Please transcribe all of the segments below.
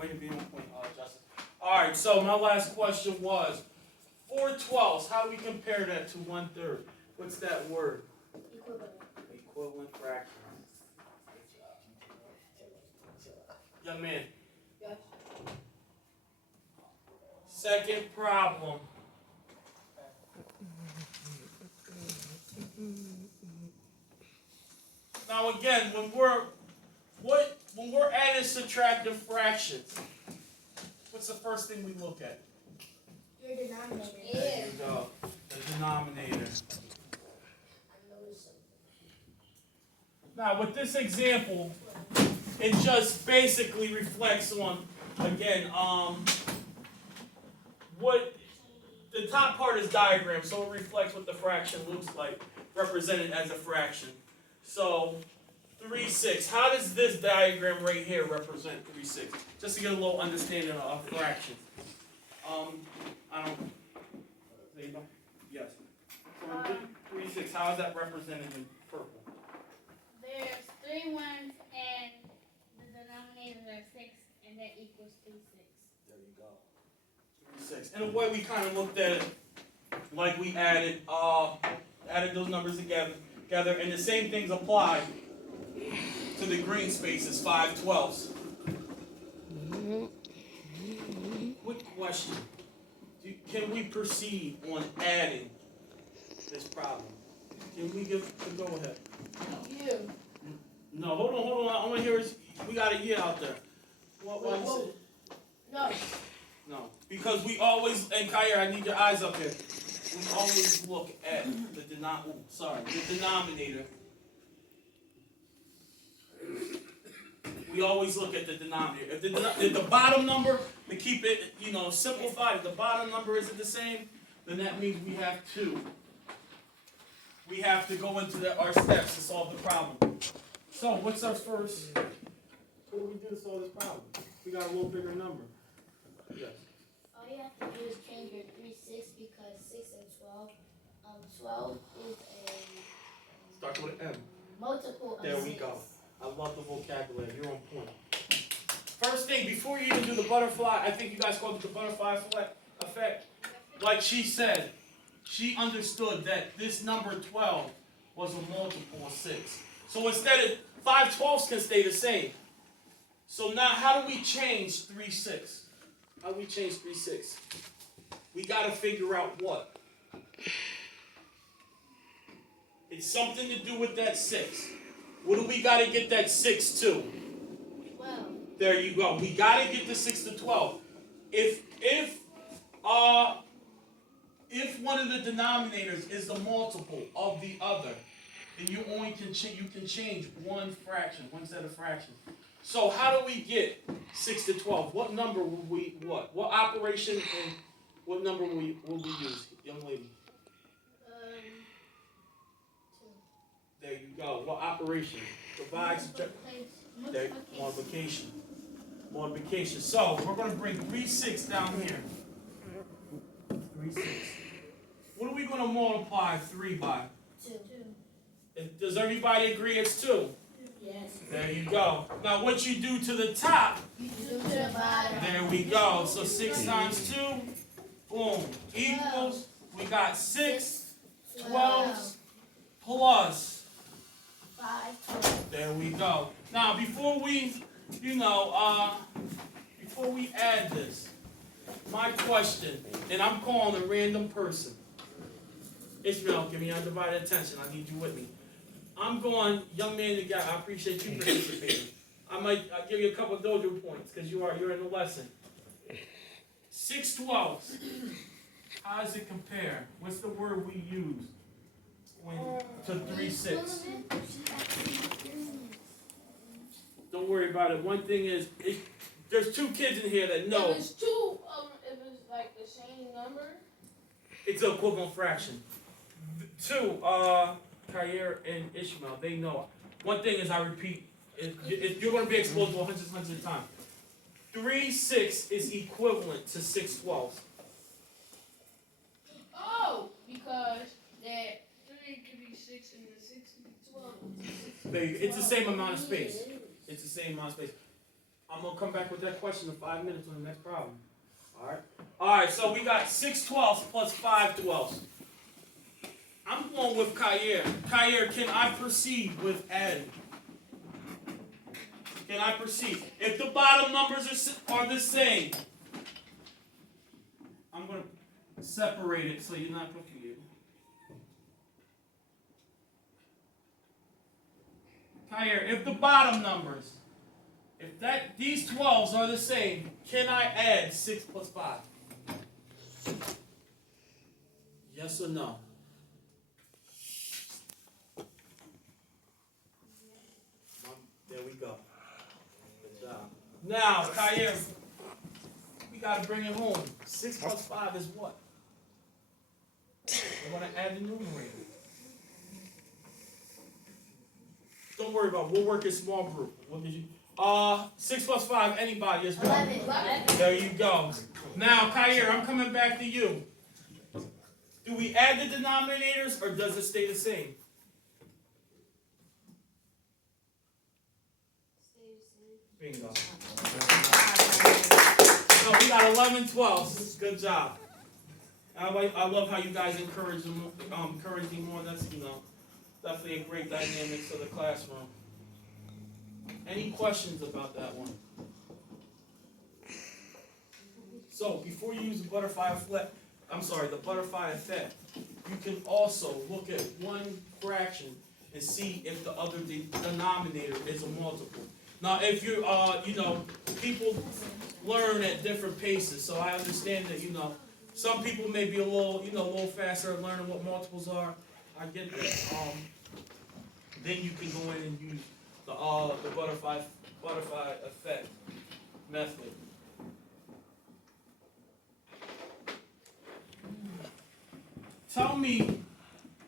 Way to be on point, Justin. Alright, so my last question was 4/12. How do we compare that to 1/3? What's that word? Equivalent. Equivalent fraction. Young man. Yes. Second problem. Now again, when we're adding subtracting fractions, what's the first thing we look at? Your denominator. There you go. The denominator. Now with this example, it just basically reflects on, again, what the top part is diagram, so it reflects what the fraction looks like, represented as a fraction. So 3/6. How does this diagram right here represent 3/6? Just to get a little understanding of fractions. I don't. There you go. Yes. So 3/6. How is that represented in purple? There's 3 ones and the denominators are 6 and that equals 3/6. There you go. 3/6. And the way we kind of looked at it, like we added those numbers together, and the same things apply to the green spaces, 5/12. Quick question. Can we proceed on adding this problem? Can we give the go ahead? You. No, hold on. I want to hear we got a yeah out there. What was it? No. No. Because we always, and Kyer, I need your eyes up here. We always look at the denominator. We always look at the denominator. If the bottom number, to keep it, simplified, if the bottom number isn't the same, then that means we have to go into our steps to solve the problem. So what's our first? What do we do to solve this problem? We got a little bigger number. Yes. All you have to do is change your 3/6 because 6 and 12. 12 is a Start with an M. multiple of There 6. we go. I love the vocabulary. You're on point. First thing, before you even do the butterfly, I think you guys called it the butterfly effect. Like she said, she understood that this number 12 was a multiple of 6. So instead of 5/12 can stay the same. So now how do we change 3/6? How do we change 3/6? We got to figure out what? It's something to do with that 6. What do we got to get that 6 to? 12. There you go. We got to get the 6 to 12. If one of the denominators is the multiple of the other, then you can change one fraction, one set of fractions. So how do we get 6 to 12? What number will we What operation and what number will we use, young lady? 2. There you go. What operation? Divide, subtract. There, multiplication. Multiplication. So we're going to bring 3/6 down here. 3/6. What are we going to multiply 3 by? 2. Does everybody agree it's 2? Yes. There you go. Now what you do to the top, You do to the bottom. there we go. So 6 times 2, boom, equals, we got 6 12 plus. 5. There we go. Now before we add this, my question, and I'm calling a random person. Ishmael, give me your undivided attention. I need you with me. I'm going, young man to guy. I appreciate you participating. I'll give you a couple of dojo points because you're in the lesson. 6/12. How does it compare? What's the word we use to 3/6? Don't worry about it. One thing is, there's 2 kids in here that know If it's 2, if it's like the same number. it's an equivalent fraction. 2, Kyer and Ishmael, they know. One thing is, I repeat, you're going to be exposed to hundreds of times. 3/6 is equivalent to 6/12. Oh, because that 3 could be 6 and the 6 could be 12. It's the same amount of space. It's the same amount of space. I'm gonna come back with that question in 5 minutes on the next problem. Alright, so we got 6/12 plus 5/12. I'm going with Kair. Kair, can I proceed with adding? Can I proceed? If the bottom numbers are the same, I'm going to separate it so you're not confused. Kair, if the bottom numbers, these 12s are the same, can I add 6 plus 5? Yes or no? There we go. Good job. Now, Kair, we got to bring it home. 6 plus 5 is what? I want to add the numerator. Don't worry about it. We'll work in small group. What did you? 6 plus 5, anybody as well. 11. There you go. Now, Kair, I'm coming back to you. Do we add the denominators or does it stay the same? Bingo. So we got 11 12s. Good job. I love how you guys encourage me more. That's, definitely a great dynamics of the classroom. Any questions about that one? So before you use the butterfly effect, you can also look at one fraction and see if the other denominator is a multiple. Now, if you, people learn at different paces, so I understand that, some people may be a little faster at learning what multiples are. I get that. Then you can go in and use the butterfly effect method. Tell me,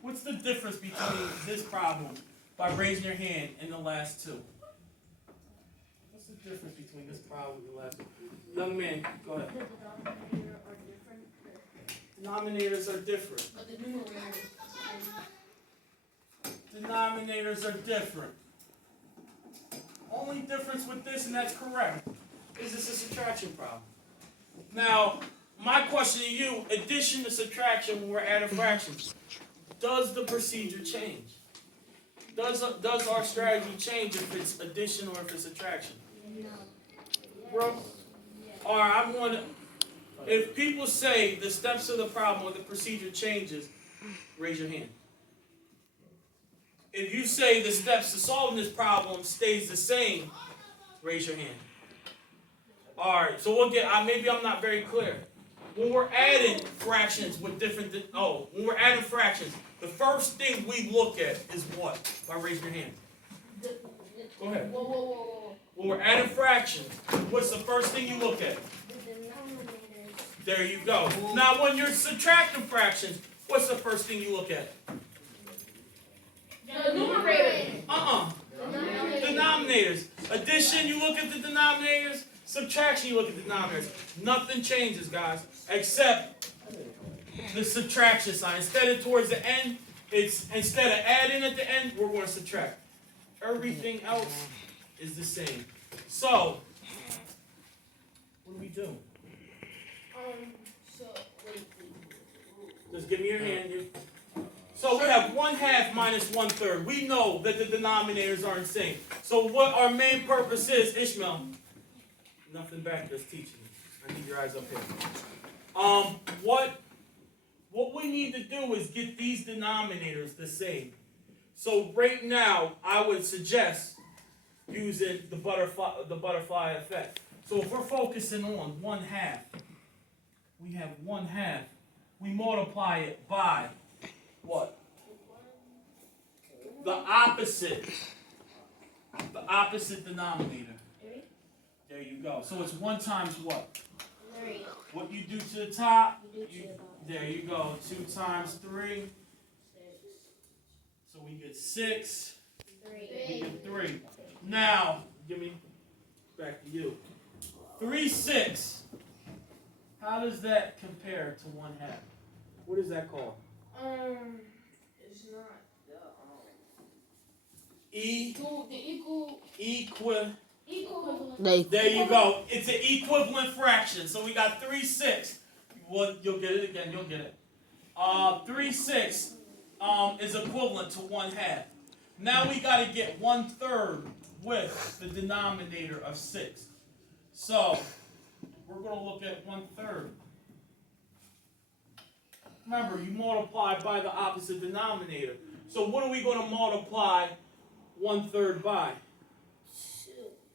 what's the difference between this problem by raising your hand and the last two? What's the difference between this problem and the last two? Young man, go ahead. Denominators are different. But the numerator. Denominators are different. Only difference with this, and that's correct, is this a subtraction problem. Now, my question to you, addition to subtraction when we're adding fractions, does the procedure change? Does our strategy change if it's addition or if it's subtraction? No. Bro, all right, if people say the steps of the problem or the procedure changes, raise your hand. If you say the steps to solving this problem stays the same, raise your hand. All right, so we'll get, maybe I'm not very clear. When we're adding fractions with when we're adding fractions, the first thing we look at is what? By raising your hand. Go ahead. Whoa. When we're adding fractions, what's the first thing you look at? The denominators. There you go. Now, when you're subtracting fractions, what's the first thing you look at? The numerator. Denominators. Addition, you look at the denominators. Subtraction, you look at the denominators. Nothing changes, guys, except the subtraction sign. Instead of towards the end, instead of adding at the end, we're going to subtract. Everything else is the same. So, what do we do? Just give me your hand here. So we have 1/2 minus 1/3. We know that the denominators are the same. So what our main purpose is, Ishmael, nothing back, just teaching. I need your eyes up here. What we need to do is get these denominators the same. So right now, I would suggest using the butterfly effect. So if we're focusing on 1/2, we have 1/2. We multiply it by what? The opposite denominator. 3. There you go. So it's 1 times what? 3. What you do to the top, You do to the bottom. there you go. 2 times 3. 6. So we get 6. 3. We get 3. Now, give me back to you. 3 6. How does that compare to 1/2? What is that called? It's not the E. the equal. There you go. It's an equivalent fraction. So we got 3/6. Well, you'll get it again. You'll get it. 3/6 is equivalent to 1/2. Now we got to get 1/3 with the denominator of 6. So we're going to look at 1/3. Remember, you multiply by the opposite denominator. So what are we going to multiply 1/3 by? 2.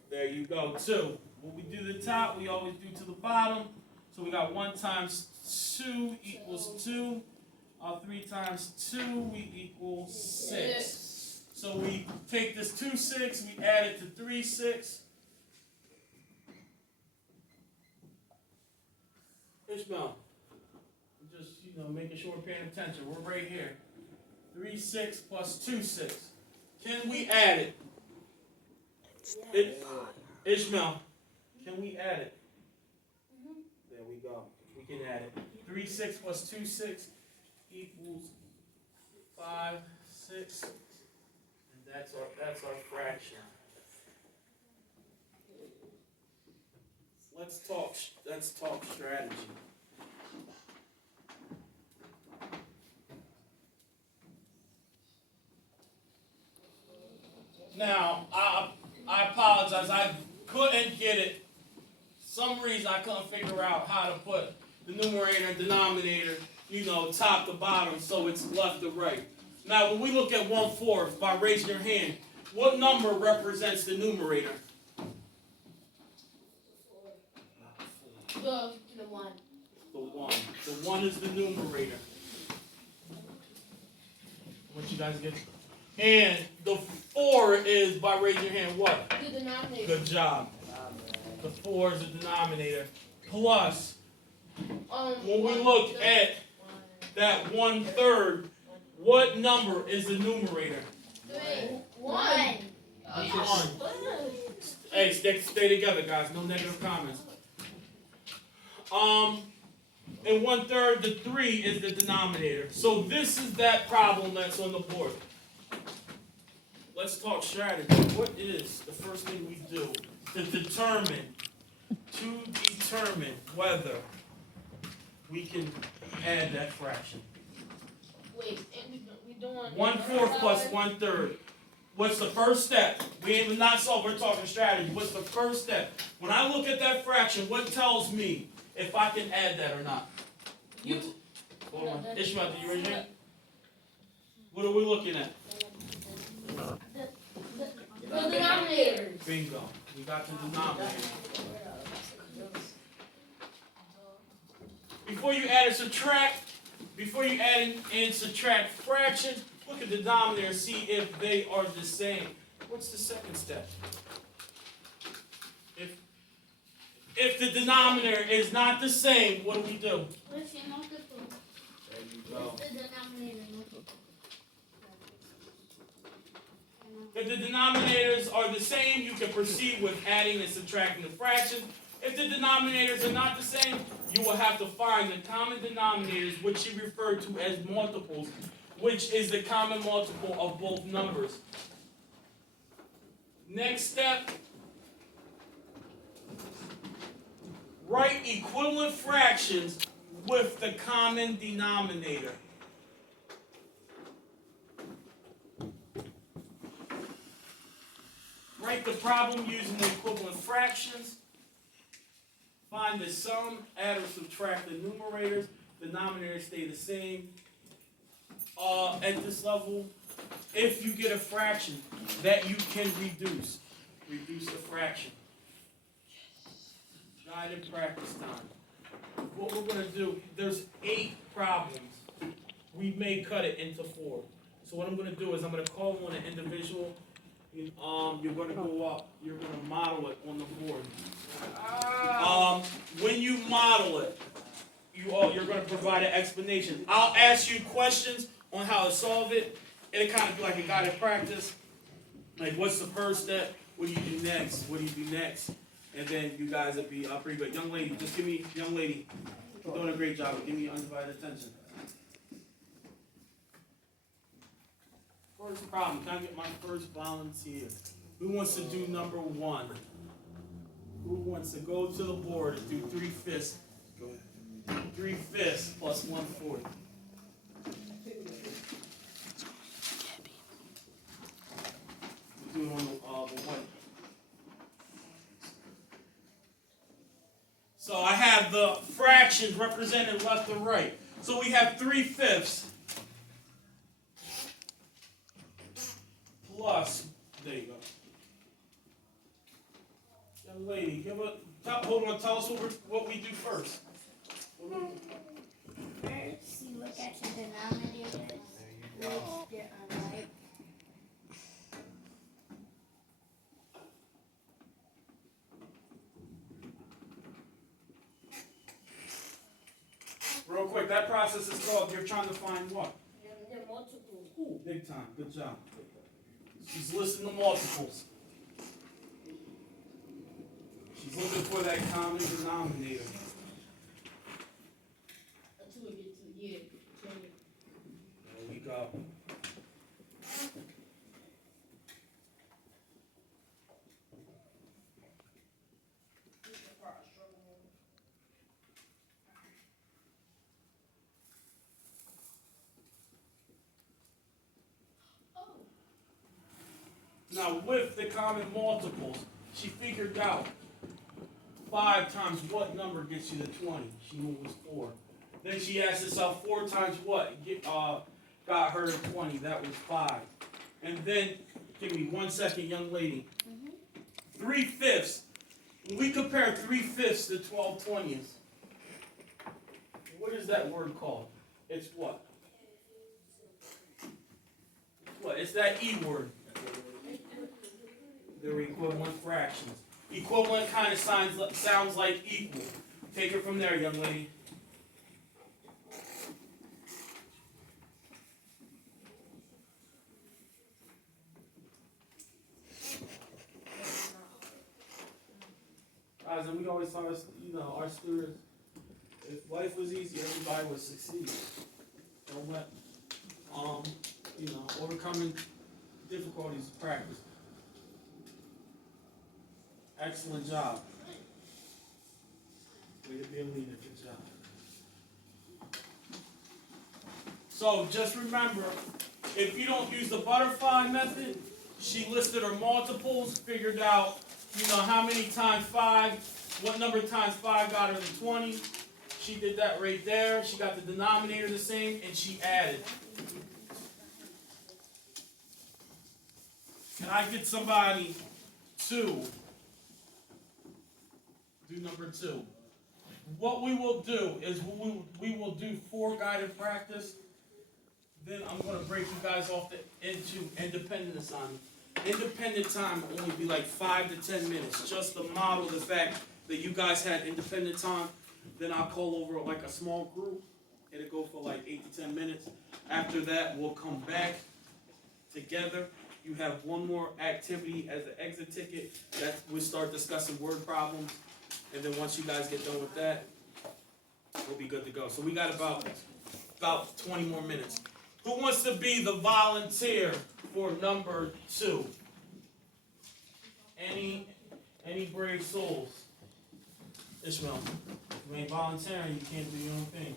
There you go, 2. When we do the top, we always do to the bottom. So we got 1 times 2 equals 2. 3 times 2, we equal 6. So we take this 2/6, we add it to 3/6. Ishmael, just, making sure we're paying attention. We're right here. 3/6 plus 2/6. Can we add it? Ishmael, can we add it? There we go. We can add it. 3/6 plus 2/6 equals 5/6, and that's our fraction. Let's talk strategy. Now, I apologize. I couldn't get it. Some reason I couldn't figure out how to put the numerator and denominator, top to bottom, so it's left to right. Now, when we look at 1/4 by raising your hand, what number represents the numerator? The 1. The 1. The 1 is the numerator. What you guys get? And the 4 is, by raising your hand, what? The denominator. Good job. The 4 is the denominator. Plus, when we look at that 1/3, what number is the numerator? 3. 1. One. Hey, stay together, guys. No negative comments. And 1/3, the 3 is the denominator. So this is that problem that's on the board. Let's talk strategy. What is the first thing we do to determine whether we can add that fraction? Wait, we doing 1/4 plus 1/3. What's the first step? We're not solving, we're talking strategy. What's the first step? When I look at that fraction, what tells me if I can add that or not? Hold on. Ishmael, do you raise your hand? What are we looking at? the denominator. Bingo. We got the denominator. Before you add and subtract fractions, look at the denominator and see if they are the same. What's the second step? If the denominator is not the same, what do we do? What's your multiple? There you go. What's the denominator multiple? If the denominators are the same, you can proceed with adding and subtracting the fractions. If the denominators are not the same, you will have to find the common denominators, which you refer to as multiples, which is the common multiple of both numbers. Next step, write equivalent fractions with the common denominator. Write the problem using the equivalent fractions. Find the sum, add or subtract the numerators. Denominators stay the same. At this level, if you get a fraction that you can reduce the fraction. Guided practice time. What we're going to do, there's 8 problems. We may cut it into 4. So what I'm going to do is I'm going to call on an individual. You're going to go up. You're going to model it on the board. When you model it, you're going to provide an explanation. I'll ask you questions on how to solve it. It'll kind of be like a guided practice. Like, what's the first step? What do you do next? What do you do next? And then you guys will be pretty good. Young lady, just give me, young lady, you're doing a great job. Give me your undivided attention. First problem. Can I get my first volunteer? Who wants to do number 1? Who wants to go to the board and do 3/5? Go ahead. 3/5 plus 1/4. Do it on the one. So I have the fractions represented left and right. So we have 3/5 plus. There you go. Young lady, hold on. Tell us what we do first. First, you look at your denominators, which they're unlike. Real quick, that process is called, you're trying to find what? They're multiple. Ooh, big time. Good job. She's listing the multiples. She's looking for that common denominator. There we go. Now, with the common multiples, she figured out 5 times what number gets you to 20? She knew it was 4. Then she asked herself 4 times what got her to 20? That was 5. And then, give me 1 second, young lady. 3/5. When we compare 3/5 to 12/20, what is that word called? It's what? What? It's that E word. They're equivalent fractions. Equivalent kind of sounds like equal. Take it from there, young lady. Guys, and we always tell us, our students, if life was easy, everybody would succeed. Don't let, overcoming difficulties is practice. Excellent job. Way to be a leader. Good job. So just remember, if you don't use the butterfly method, she listed her multiples, figured out, how many times 5, what number times 5 got her to 20. She did that right there. She got the denominator the same, and she added. Can I get somebody to do number 2? What we will do is we will do 4 guided practice. Then I'm going to break you guys off into independent assignment. Independent time will only be like 5 to 10 minutes, just to model the fact that you guys had independent time. Then I'll call over like a small group. It'll go for like 8 to 10 minutes. After that, we'll come back together. You have one more activity as an exit ticket. That we'll start discussing word problems. And then once you guys get done with that, we'll be good to go. So we got about 20 more minutes. Who wants to be the volunteer for number 2? Any brave souls? Ishmael, if you ain't volunteering, you can't do your own thing.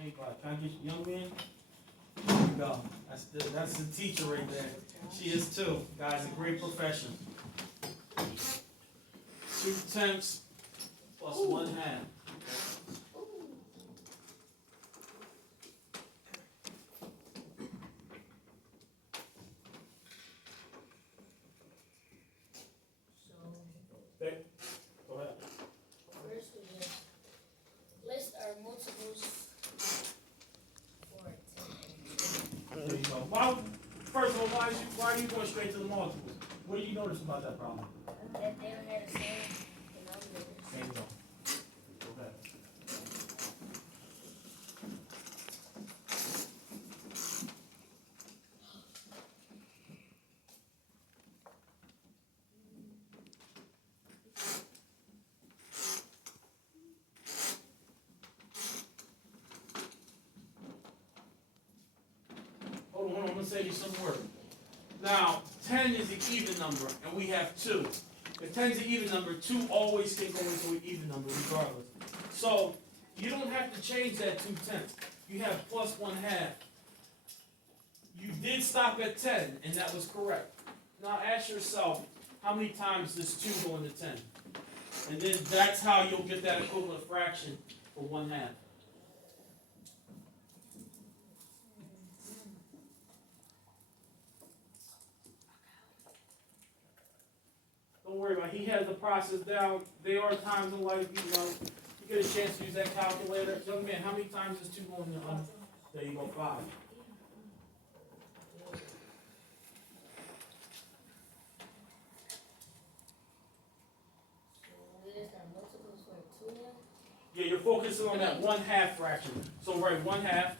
Anybody? Can I get you, young man? There you go. That's the teacher right there. She is too. Guys, a great profession. 2 tenths plus 1 half. Okay, go ahead. First, we just list our multiples for 10. There you go. First of all, why are you going straight to the multiples? What do you notice about that problem? That they don't have the same denominators. There you go. Go ahead. Hold on, I'm gonna say you some word. Now, 10 is an even number, and we have 2. If 10 is an even number, 2 always can go into an even number regardless. So, you don't have to change that 2/10. You have plus 1/2. You did stop at 10, and that was correct. Now ask yourself, how many times does 2 go into 10? And then that's how you'll get that equivalent fraction for 1/2. Don't worry about it. He has the process down. There are times in life, you get a chance to use that calculator. Young man, how many times does 2 go into 1? There you go, 5. Yeah, you're focusing on that 1/2 fraction. So write 1/2.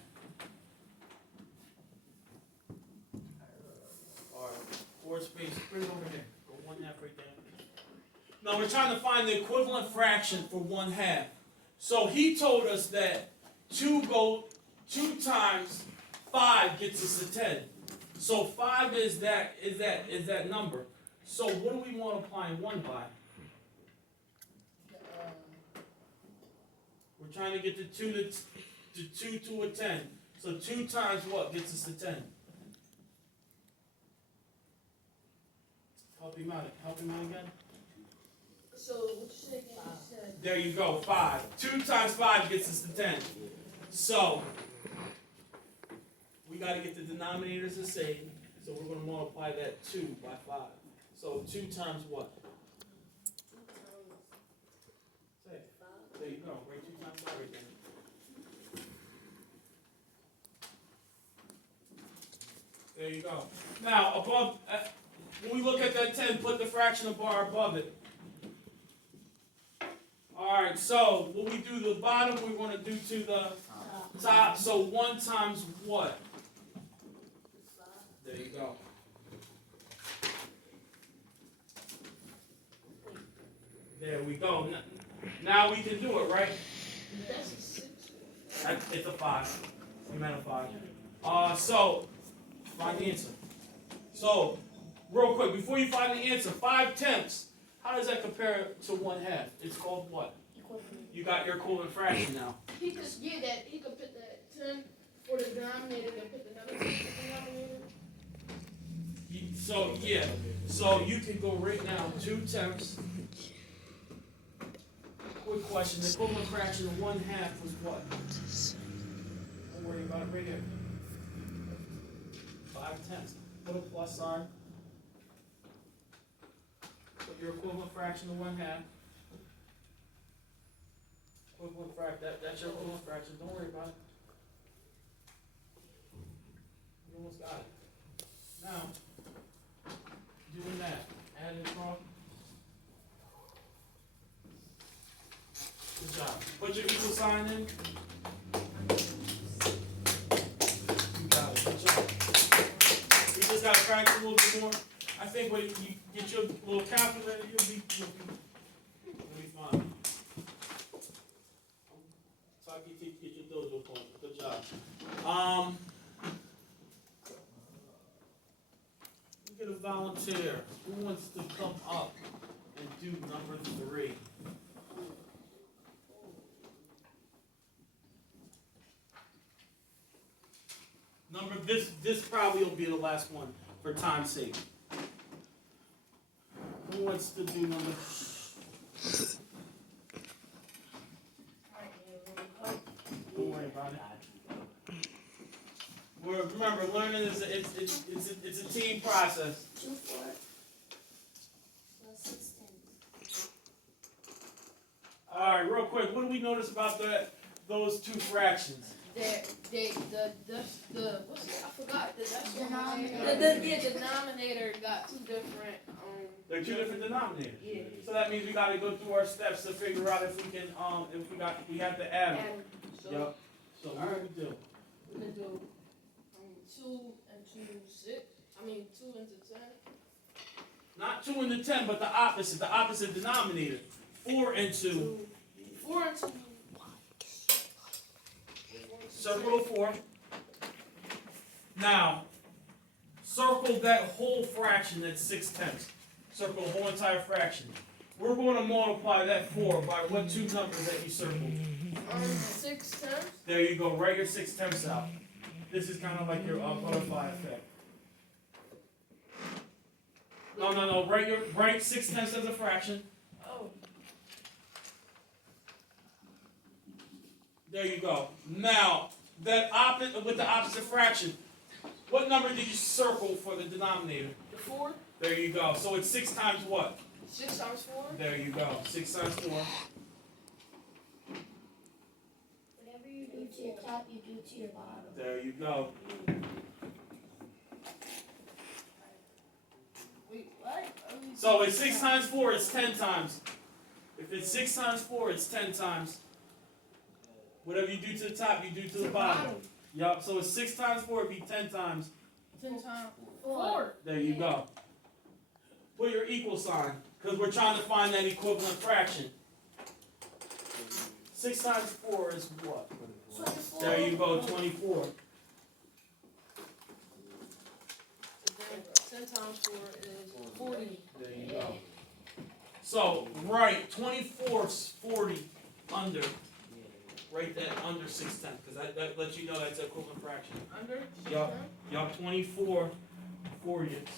Alright, forward space, bring it over here. Go 1/2 right there. Now we're trying to find the equivalent fraction for 1/2. So he told us that 2 times 5 gets us to 10. So 5 is that number. So what are we multiplying 1 by? We're trying to get the 2 to a 10. So 2 times what gets us to 10? Help him out again. So what you said again? You said There you go, 5. 2 times 5 gets us to 10. So we got to get the denominators the same. So we're going to multiply that 2 by 5. So 2 times what? Say it. There you go. Write 2 times 5 right there. There you go. Now, above, when we look at that 10, put the fraction of bar above it. Alright, so when we do the bottom, we're going to do to the top. So 1 times what? There you go. There we go. Now we can do it, right? that's a 6. It's a 5. You meant a 5. So, find the answer. So, real quick, before you find the answer, 5/10. How does that compare to 1/2? It's called what? You got your equivalent fraction now. He could get that. He could put that 10 for the denominator and put another 10 for the denominator. So, yeah. So, you can go right now, 2/10. Quick question. The equivalent fraction of 1/2 was what? Don't worry about it right here. 5/10. Put a plus sign. Put your equivalent fraction of 1/2. Equivalent fraction. That's your equivalent fraction. Don't worry about it. You almost got it. Now, doing that. Add it across. Good job. Put your equal sign in. You got it. Good job. You just gotta practice a little bit more. I think when you get your little calculator, you'll be fine. Talk your teeth, get your dojo point. Good job. We get a volunteer. Who wants to come up and do number 3? This probably will be the last one for time's sake. Who wants to do number? Don't worry about it. Remember, learning is it's a team process. 2 4 plus 6 10. All right, real quick, what do we notice about those 2 fractions? What's it? I forgot. The denominator got 2 different. They're 2 different denominators. Yeah. So that means we got to go through our steps to figure out if we can we have to add them. So Yep. So what do we do? we're gonna do 2 into 6. I mean 2 into 10. Not 2 into 10, but the opposite denominator. 4 into 4 into circle of 4. Now, circle that whole fraction that's 6/10. Circle the whole entire fraction. We're going to multiply that 4 by what two numbers that you circled? 6/10. There you go, write your 6/10 out. This is kind of like your butterfly effect. No, write 6/10 as a fraction. Oh. There you go. Now, with the opposite fraction, what number did you circle for the denominator? The 4. There you go. So it's 6 times what? 6 times 4. There you go. 6 times 4. Whatever you do to your top, you do to your bottom. There you go. Wait, what? So it's 6 times 4, it's 10 times. If it's 6 times 4, it's 10 times. Whatever you do to the top, you do to the bottom. Yup, so it's 6 times 4, it'd be 10 times. 10 times 4. There you go. Put your equal sign, because we're trying to find that equivalent fraction. 6 times 4 is what? 24. There you go, 24. 10 times 4 is 40. There you go. So, right, 24's 40 under. Write that under 6/10, because that lets you know that's an equivalent fraction. Under? Yup. Yup, 24 40ths.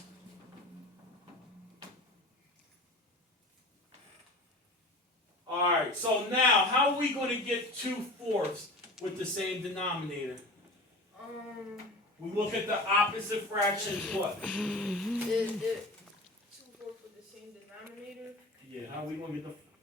Alright, so now, how are we going to get 2/4 with the same denominator? We look at the opposite fractions, what? 2/4 with the same denominator. Yeah, how are we going to get the